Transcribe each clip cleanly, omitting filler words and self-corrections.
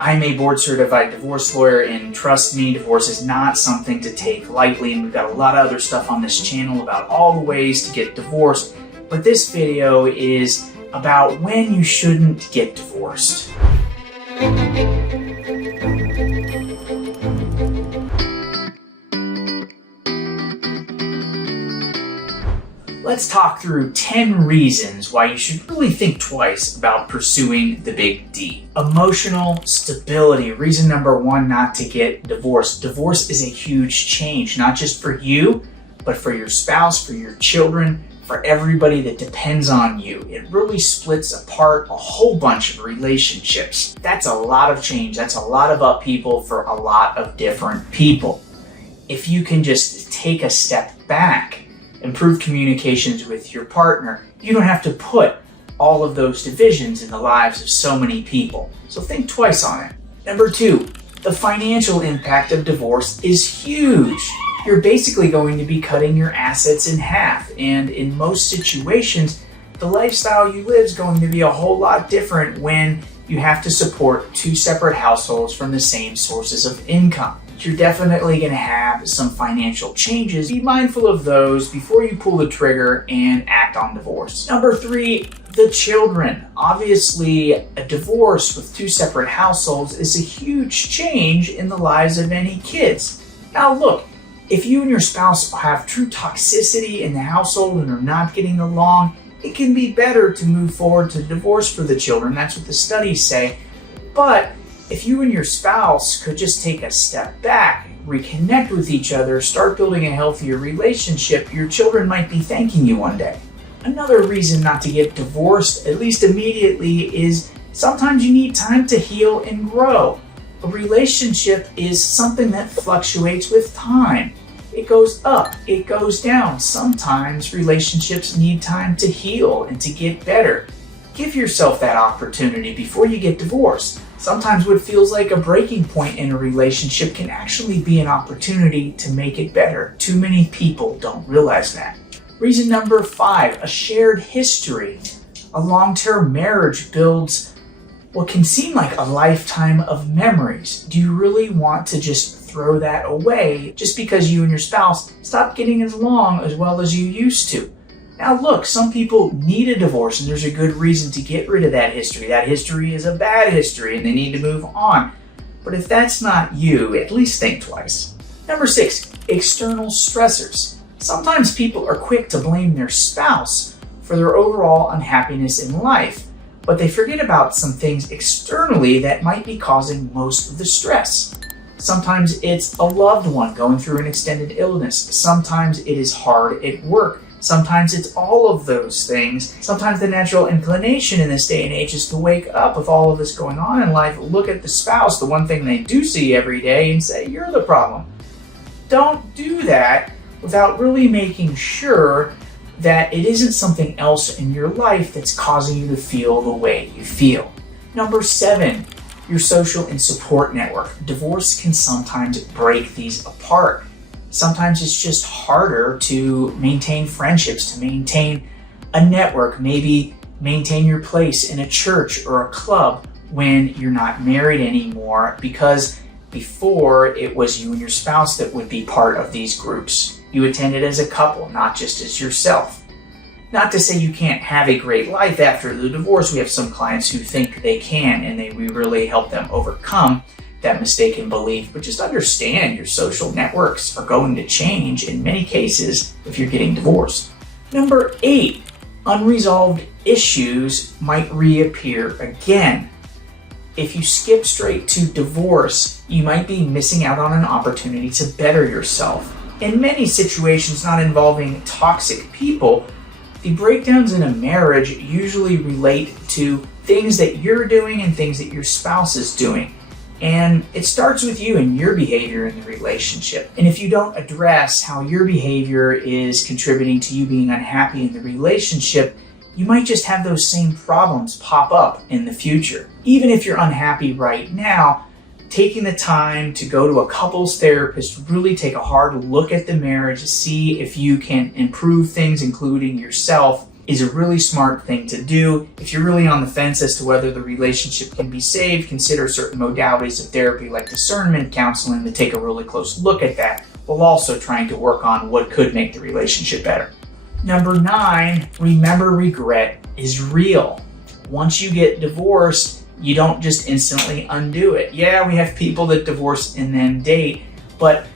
I'm a board-certified divorce lawyer, and trust me, divorce is not something to take lightly, and we've got a lot of other stuff on this channel about all the ways to get divorced, but this video is about when you shouldn't get divorced. Let's talk through 10 reasons why you should really think twice about pursuing the big D. Emotional stability. Reason number one not to get divorced. Divorce is a huge change, not just for you, but for your spouse, for your children, for everybody that depends on you. It really splits apart a whole bunch of relationships. That's a lot of change. That's a lot of upheaval for a lot of different people. If you can just take a step back, improve communications with your partner, you don't have to put all of those divisions in the lives of so many people. So think twice on it. Number two, the financial impact of divorce is huge. You're basically going to be cutting your assets in half, and in most situations, the lifestyle you live is going to be a whole lot different when you have to support two separate households from the same sources of income. You're definitely going to have some financial changes. Be mindful of those before you pull the trigger and act on divorce. Number three, the children. Obviously, a divorce with two separate households is a huge change in the lives of any kids. Now look, if you and your spouse have true toxicity in the household and are not getting along, it can be better to move forward to divorce for the children. That's what the studies say. But if you and your spouse could just take a step back, reconnect with each other, start building a healthier relationship, your children might be thanking you one day. Another reason not to get divorced, at least immediately, is sometimes you need time to heal and grow. A relationship is something that fluctuates with time. It goes up, it goes down. Sometimes relationships need time to heal and to get better. Give yourself that opportunity before you get divorced. Sometimes what feels like a breaking point in a relationship can actually be an opportunity to make it better. Too many people don't realize that. Reason number five, a shared history. A long-term marriage builds what can seem like a lifetime of memories. Do you really want to just throw that away just because you and your spouse stopped getting along as well as you used to? Now look, some people need a divorce and there's a good reason to get rid of that history. That history is a bad history and they need to move on. But if that's not you, at least think twice. Number six, external stressors. Sometimes people are quick to blame their spouse for their overall unhappiness in life, but they forget about some things externally that might be causing most of the stress. Sometimes it's a loved one going through an extended illness. Sometimes it is hard at work. Sometimes it's all of those things. Sometimes the natural inclination in this day and age is to wake up with all of this going on in life, look at the spouse, the one thing they do see every day, and say, you're the problem. Don't do that without really making sure that it isn't something else in your life that's causing you to feel the way you feel. Number seven, your social and support network. Divorce can sometimes break these apart. Sometimes it's just harder to maintain friendships, to maintain a network, maybe maintain your place in a church or a club when you're not married anymore, because before it was you and your spouse that would be part of these groups. You attended as a couple, not just as yourself. Not to say you can't have a great life after the divorce. We have some clients who think they can, and we really help them overcome that mistaken belief, but just understand your social networks are going to change in many cases if you're getting divorced. Number eight, unresolved issues might reappear again. If you skip straight to divorce, you might be missing out on an opportunity to better yourself. In many situations not involving toxic people, the breakdowns in a marriage usually relate to things that you're doing and things that your spouse is doing. And it starts with you and your behavior in the relationship. And if you don't address how your behavior is contributing to you being unhappy in the relationship, you might just have those same problems pop up in the future. Even if you're unhappy right now, taking the time to go to a couples therapist, really take a hard look at the marriage, see if you can improve things, including yourself, is a really smart thing to do. If you're really on the fence as to whether the relationship can be saved, consider certain modalities of therapy like discernment counseling to take a really close look at that, while also trying to work on what could make the relationship better. Number 9, remember regret is real. Once you get divorced, you don't just instantly undo it. Yeah, we have people that divorce and then date, but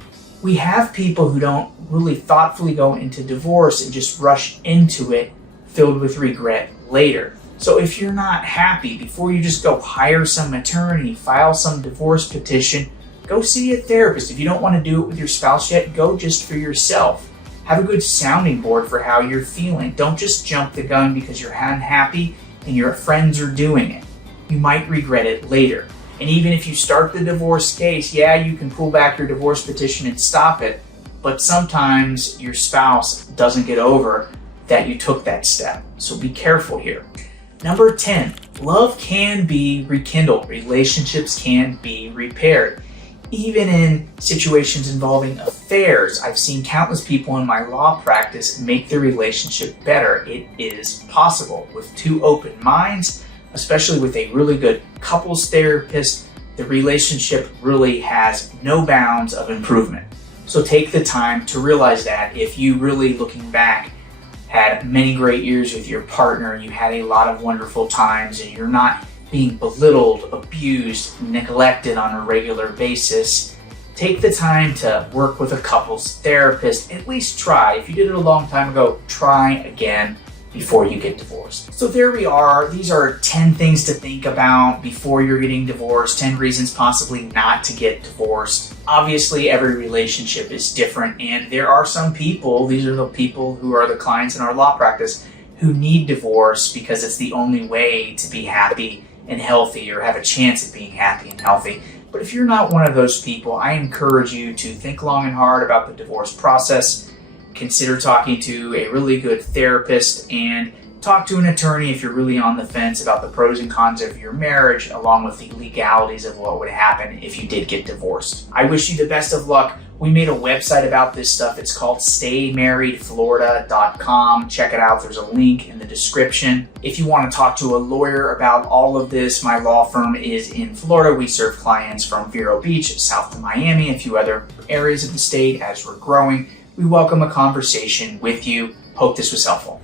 we have people who don't really thoughtfully go into divorce and just rush into it filled with regret later. So if you're not happy, before you just go hire some attorney, file some divorce petition, go see a therapist. If you don't want to do it with your spouse yet, go just for yourself. Have a good sounding board for how you're feeling. Don't just jump the gun because you're unhappy and your friends are doing it. You might regret it later. And even if you start the divorce case, yeah, you can pull back your divorce petition and stop it, but sometimes your spouse doesn't get over that you took that step. So be careful here. Number 10, love can be rekindled. Relationships can be repaired. Even in situations involving affairs, I've seen countless people in my law practice make their relationship better. It is possible. With 2 open minds, especially with a really good couples therapist, the relationship really has no bounds of improvement. So take the time to realize that if you really, looking back, had many great years with your partner, you had a lot of wonderful times, and you're not being belittled, abused, neglected on a regular basis, take the time to work with a couples therapist. At least try. If you did it a long time ago, try again before you get divorced. So there we are. These are 10 things to think about before you're getting divorced, 10 reasons possibly not to get divorced. Obviously, every relationship is different, and there are some people, these are the people who are the clients in our law practice, who need divorce because it's the only way to be happy and healthy, or have a chance at being happy and healthy. But if you're not one of those people, I encourage you to think long and hard about the divorce process. Consider talking to a really good therapist, and talk to an attorney if you're really on the fence about the pros and cons of your marriage, along with the legalities of what would happen if you did get divorced. I wish you the best of luck. We made a website about this stuff. It's called staymarriedflorida.com. Check it out. There's a link in the description. If you want to talk to a lawyer about all of this, my law firm is in Florida. We serve clients from Vero Beach, south to Miami, a few other areas of the state as we're growing. We welcome a conversation with you. Hope this was helpful.